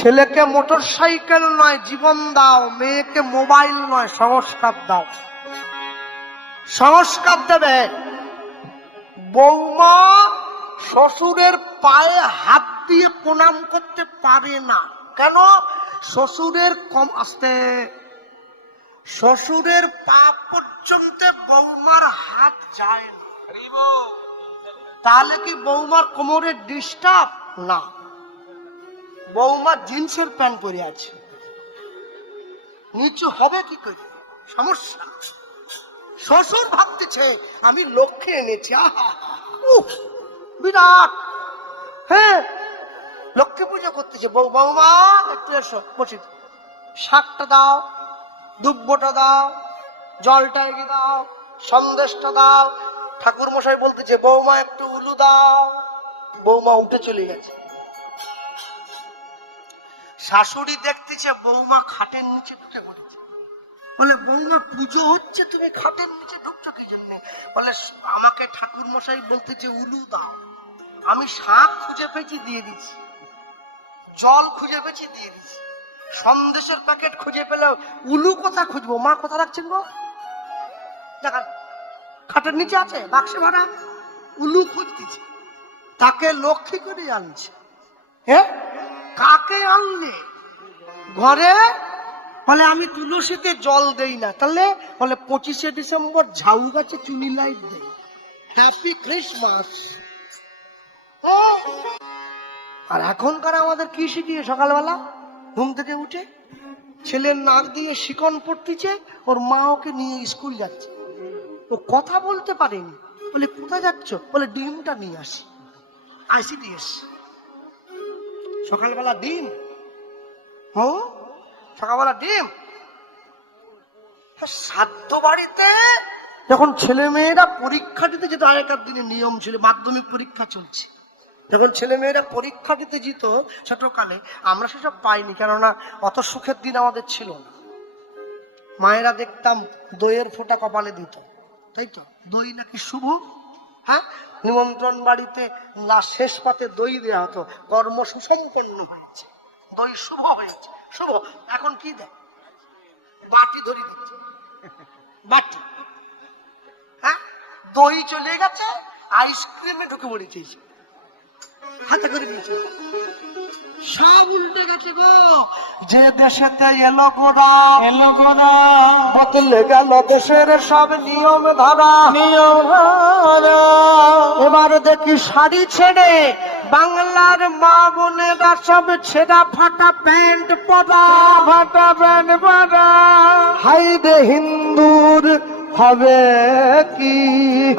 ছেলেকে motor cycle নয় জীবন দাও, মেয়েকে মোবাইল নয় সংস্কার দাও। সংস্কার দেবে। বৌমা শ্বশুরের পায়ে হাত দিয়ে প্রণাম করতে পারে না। কেন? শ্বশুরের কম আসতে, শ্বশুরের পা পর্যন্ত বৌমার হাত যায় না। তাহলে কি বৌমার কোমরের ডিস্টার্ব? না, বৌমা জিন্সের প্যান্ট পরে আছে, নিচু হবে কি করে? সমস্যা। শ্বশুর ভাবতেছে আমি লক্ষ্যে এনেছি, বিরাট। হ্যাঁ, লক্ষ্মী পুজো করতেছে। বৌমা একটু এসো, বসি, শাকটা দাও, দুব্বটা দাও, জলটা এগিয়ে দাও, সন্দেশটা দাও। ঠাকুর মশাই বলতেছে বৌমা একটু উলু দাও। বৌমা উঠে চলে গেছে। শাশুড়ি দেখতেছে বৌমা খাটের নিচে ঢুকে পড়েছে। বলে বৌমা পুজো হচ্ছে, তুমি খাটের নিচে ঢুকছো কি জন্য? বলে আমাকে ঠাকুর মশাই বলতেছে উলু দাও। আমি শাক খুঁজে পেয়েছি দিয়ে দিচ্ছি, জল খুঁজে পেয়েছি দিয়ে দিচ্ছি, সন্দেশের প্যাকেট খুঁজে পেলে উলু কোথা খুঁজবো? মা কোথা রাখছেন গো? দেখান, খাটের নিচে আছে বাক্সে ভরা। উলু খুঁজতেছে, তাকে লক্ষ্মী করে আনছে। হ্যাঁ, কাকে আনলে? ঘরে। বলে আমি তুলসীতে জল দেই না। তাহলে বলে 25শে ডিসেম্বর ঝাউ গাছে চুনি লাইট দেই। Happy Christmas. আর এখনকার আমাদের কি শিখিয়ে? সকালবেলা ঘুম থেকে উঠে ছেলের নাক দিয়ে শিকন পড়তেছে, ওর মা ওকে নিয়ে স্কুল যাচ্ছে। ও কথা বলতে পারেনি। বলে কোথায় যাচ্ছ? বলে ডিমটা নিয়ে আসি, ICDS। সকালবেলা ডিম, সকালবেলা ডিম। সাধ্য বাড়িতে যখন ছেলে মেয়েরা পরীক্ষা দিতে যেত, আগেকার দিনে নিয়ম ছিল, মাধ্যমিক পরীক্ষা চলছে, যখন ছেলে মেয়েরা পরীক্ষা দিতে যেত ছোটকালে, আমরা সেসব পাইনি, কেননা অত সুখের দিন আমাদের ছিল না। মায়েরা দেখতাম দইয়ের ফোঁটা কপালে দিত, তাই তো? দই নাকি শুভ। হ্যাঁ, নিমন্ত্রণ বাড়িতে শেষ পাতে দই দেওয়া হতো, কর্ম সুসম্পন্ন হয়েছে, দই শুভ হয়েছে, শুভ। এখন কি দেয়? বাটি ধরে দিচ্ছে, বাটি। হ্যাঁ, দই চলে গেছে, আইসক্রিমে ঢুকে পড়েছে, হাতে করে দিয়েছে। সব উল্টে গেছে গো। যে দেশেতে এলো গোরা, বদলে গেল দেশের সব নিয়ম ধারা। এবার দেখি শাড়ি ছেড়ে বাংলার মা বোনেরা সব ছেঁড়া ফাটা প্যান্ট পরা, হাই রে হিন্দুর হবে কি,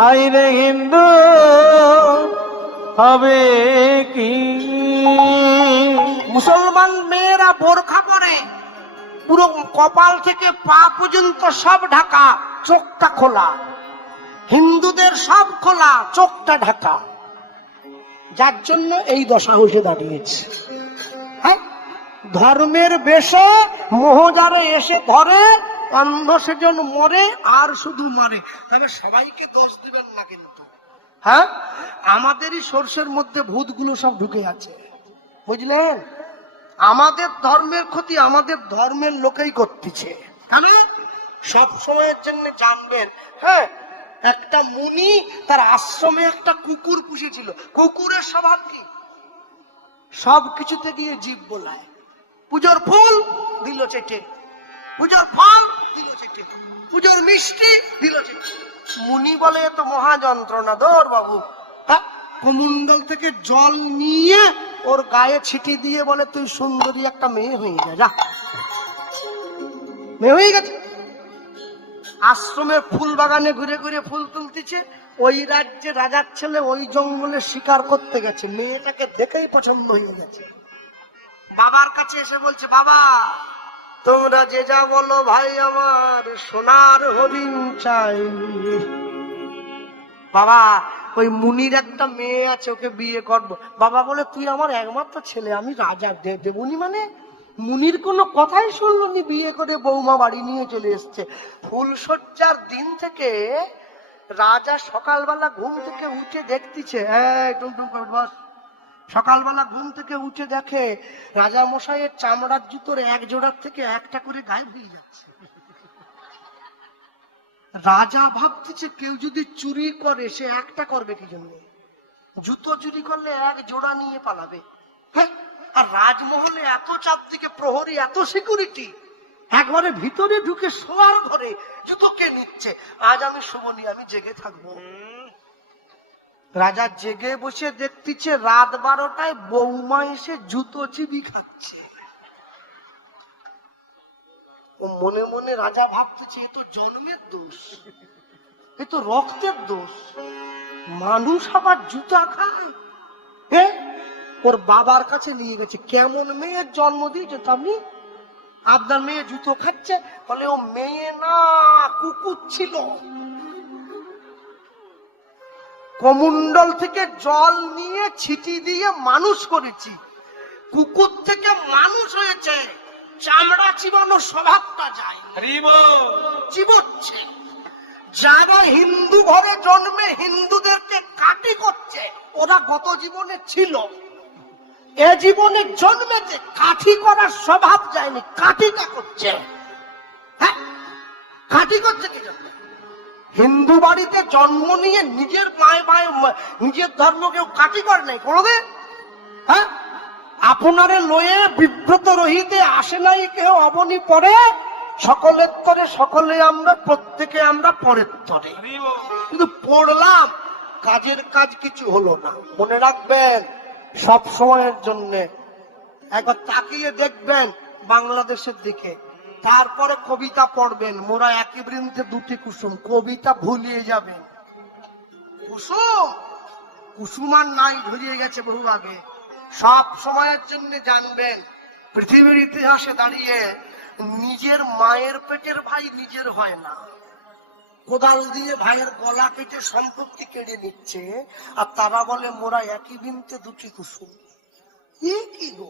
হাই রে হিন্দু হবে কি। মুসলমান মেয়েরা বোরখা পরে, পুরো কপাল থেকে পা পর্যন্ত সব ঢাকা, চোখটা খোলা। হিন্দুদের সব খোলা, চোখটা ঢাকা। যার জন্য এই দশা হয়ে দাঁড়িয়েছে। হ্যাঁ, ধর্মের বেশে মহজারে এসে ধরে, অন্ধ সেজন মরে আর শুধু মারে। তবে সবাইকে দোষ দিবেন না কিন্তু। হ্যাঁ, আমাদেরই সর্ষের মধ্যে ভূতগুলো সব ঢুকে আছে, বুঝলেন? আমাদের ধর্মের ক্ষতি আমাদের ধর্মের লোকেই করতেছে। কেন? সব সময়ের জন্য জানবেন। হ্যাঁ, একটা মুনি তার আশ্রমে একটা কুকুর পুষেছিল। কুকুরের স্বভাব কি? সব কিছুতে গিয়ে জীব বোলায়। পুজোর ফুল দিল চেটে, পুজোর ফল দিল চেটে, পুজোর মিষ্টি দিল চেটে। মুনি বলে তো মহা যন্ত্রণা, দৌড় বাবু। হ্যাঁ, কমণ্ডল থেকে জল নিয়ে ওর গায়ে ছিটিয়ে দিয়ে বলে তুই সুন্দরী একটা মেয়ে হয়ে যা। মেয়ে হয়ে গেছে। আশ্রমের ফুল বাগানে ঘুরে ঘুরে ফুল তুলতেছে। ওই রাজ্যে রাজার ছেলে ওই জঙ্গলে শিকার করতে গেছে, মেয়েটাকে দেখেই পছন্দ হয়ে গেছে। বাবার কাছে এসে বলছে, বাবা তোমরা যে যা বলো, ভাই আমার সোনার হরিণ চাই। বাবা, ওই মুনির একটা মেয়ে আছে, ওকে বিয়ে করবো। বাবা বলে তুই আমার একমাত্র ছেলে, আমি রাজা দেবুনি। মানে মুনির কোনো কথাই শুনলো নি, বিয়ে করে বৌমা বাড়ি নিয়ে চলে এসছে। ফুলসজ্জার দিন থেকে রাজা সকালবেলা ঘুম থেকে উঠে দেখতেছে, টুমটুম করে বস, সকালবেলা ঘুম থেকে উঠে দেখে রাজা মশাইয়ের চামড়ার জুতোর এক জোড়ার থেকে একটা করে গায়েব হয়ে যাচ্ছে। রাজা ভাবতেছে কেউ যদি চুরি করে সে একটা করবে কি জন্য? জুতো চুরি করলে এক জোড়া নিয়ে পালাবে। হ্যাঁ, আর রাজমহলে এত চারদিকে প্রহরী, এত সিকিউরিটি, একবারে ভিতরে ঢুকে শোয়ার ঘরে জুতো কে নিচ্ছে? আজ আমি শোভনী, আমি জেগে থাকবো। রাজা জেগে বসে দেখতেছে রাত 12টায় বৌমা এসে জুতো চিবি খাচ্ছে। ও মনে মনে রাজা ভাবতেছে এ তো জন্মের দোষ, এ তো রক্তের দোষ, মানুষ আবার জুতা খায়। হ্যাঁ, ওর বাবার কাছে নিয়ে গেছে, কেমন মেয়ের জন্ম দিয়েছে আপনি, আপনার মেয়ে জুতো খাচ্ছে? বলে ও মেয়ে না, কুকুর ছিল, কমণ্ডল থেকে জল নিয়ে ছিটি দিয়ে মানুষ করেছি, কুকুর থেকে মানুষ হয়েছে, চামড়া চিবানোর স্বভাবটা যায়, চিবোচ্ছে। যারা হিন্দু ঘরে জন্মে হিন্দুদেরকে কাটি করছে, ওরা গত জীবনে ছিল, এ জীবনে জন্মেছে, কাঠি করার স্বভাব যায়নি, কাঠিটা করছে। হ্যাঁ, কাঠি করছে কি জন্য? হিন্দু বাড়িতে জন্ম নিয়ে নিজের মায় মায় নিজের ধর্ম কেউ কাটি করে নাই কোনোদিন। হ্যাঁ, আপনারে লয়ে বিব্রত রহিতে আসে নাই কেউ অবনি পরে, সকলের তরে সকলে আমরা, প্রত্যেকে আমরা পরের তরে। কিন্তু পড়লাম, কাজের কাজ কিছু হলো না। মনে রাখবেন সব সময়ের জন্য, একবার তাকিয়ে দেখবেন বাংলাদেশের দিকে, তারপরে কবিতা পড়বেন। মোরা একই বৃন্তে দুটি কুসুম, কবিতা ভুলিয়ে যাবেন। কুসুম কুসুম আর নাই, ধরিয়ে গেছে বহু আগে। সব সময়ের জন্য জানবেন পৃথিবীর ইতিহাসে দাঁড়িয়ে নিজের মায়ের পেটের ভাই নিজের হয় না, কোদাল দিয়ে ভাইয়ের গলা কেটে সম্পত্তি কেড়ে নিচ্ছে, আর তারা বলে মোরা একই বৃন্তে দুটি কুসুম। কি গো,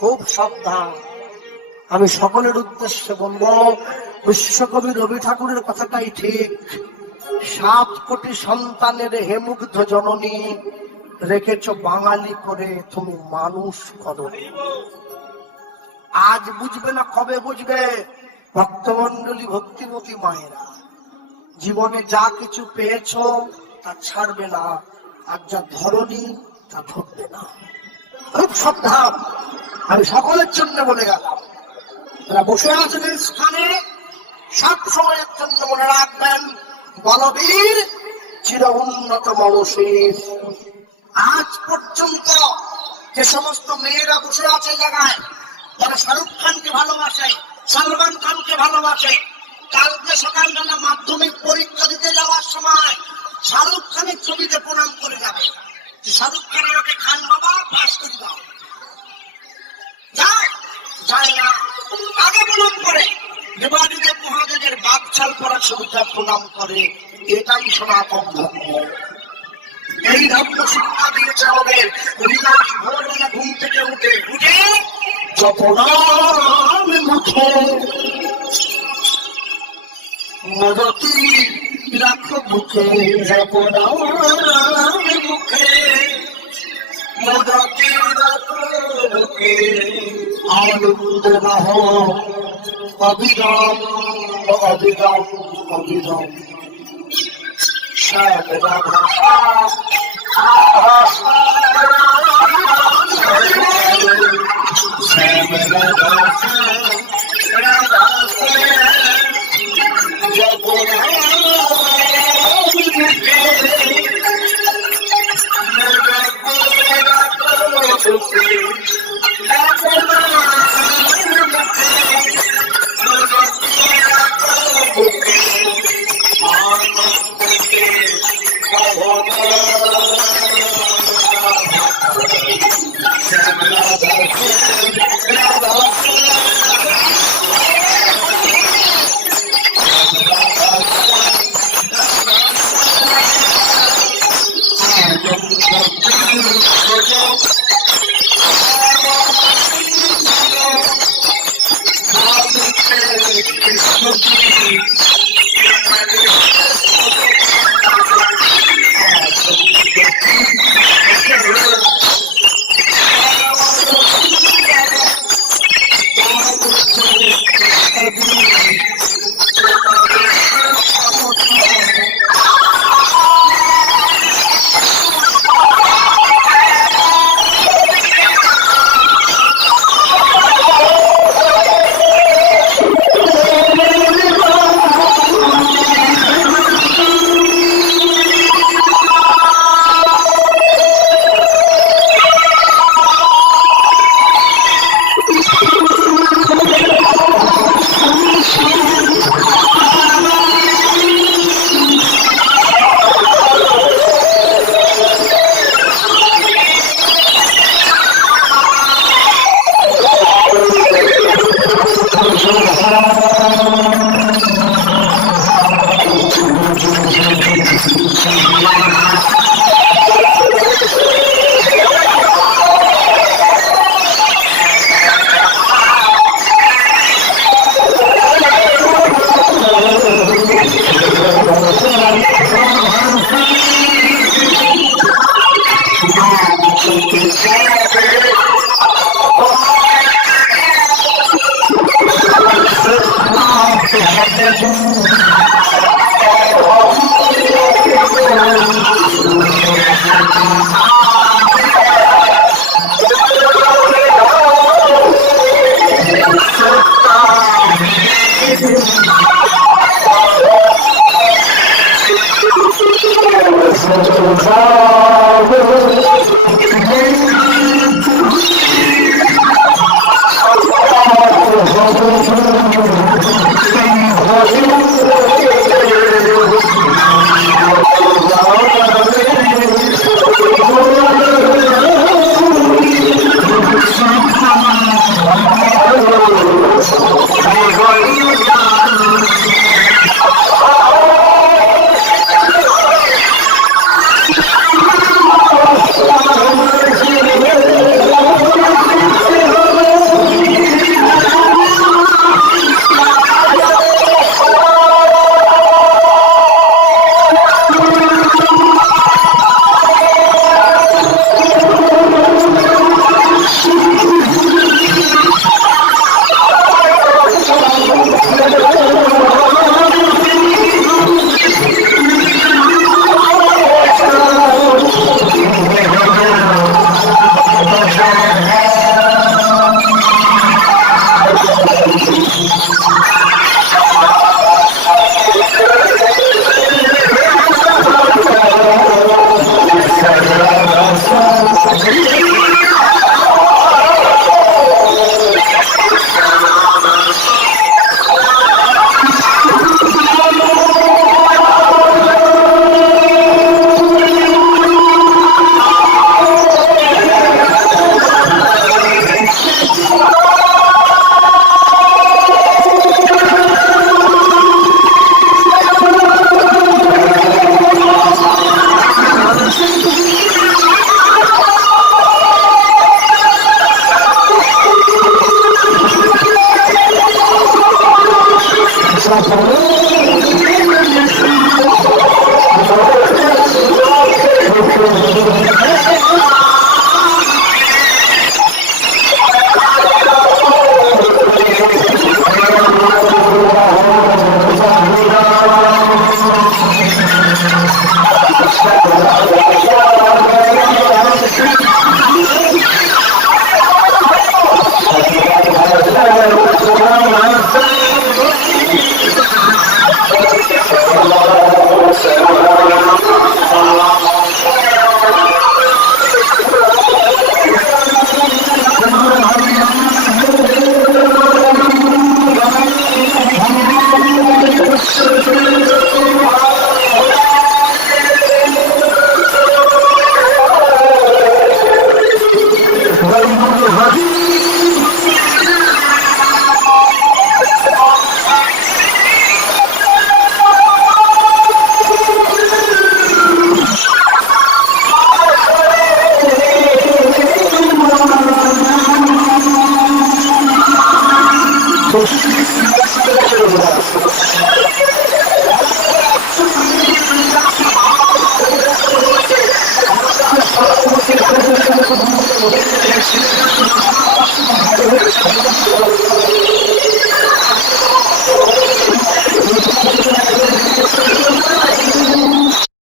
খুব সাবধান। আমি সকলের উদ্দেশ্যে বলবো, বিশ্বকবি রবি ঠাকুরের কথাটাই ঠিক। 7 কোটি সন্তানের হেমুগ্ধ জননী রেখেছ বাঙালি করে, তুমি মানুষ করো। আজ বুঝবে না, কবে বুঝবে? ভক্তমন্ডলী, ভক্তিমতী মায়েরা, জীবনে যা কিছু পেয়েছ তা ছাড়বে না, আর যা ধরনি তা ধরবে না। খুব সাবধান। আমি সকলের জন্য বলে গেলাম, বসে আছেন স্থানে, সব সময়ের জন্য মনে রাখবেন বলবীর চির উন্নত মানুষের। আজ পর্যন্ত যে সমস্ত মেয়েরা বসে আছে জায়গায়, যারা শাহরুখ খানকে ভালোবাসে, সালমান খানকে ভালোবাসে, কালকে সকালবেলা মাধ্যমিক পরীক্ষা দিতে যাওয়ার সময় শাহরুখ খানের ছবিতে প্রণাম করে যাবে। শাহরুখ খানের ওকে খান বাবা পাশ করে দাও, যায় না, আগে প্রণাম করে। দেবাদিদেব মহাদেবের বাপছাল করা ছবিটা প্রণাম করে। এটাই সনাতন ধর্ম। এই ধর্ম শিক্ষা দিয়েছে আমাদের। ভোরবেলা ঘুম থেকে উঠে জপনাম মুখে মদতি রাখো মুখে, জপনাম মুখে মদতি রাখো মুখে, আনন্দ রহ অবিরাম অবিরাম অবিরাম। শ্যাম রাধা শ্যাম রাধা রাধা জীবন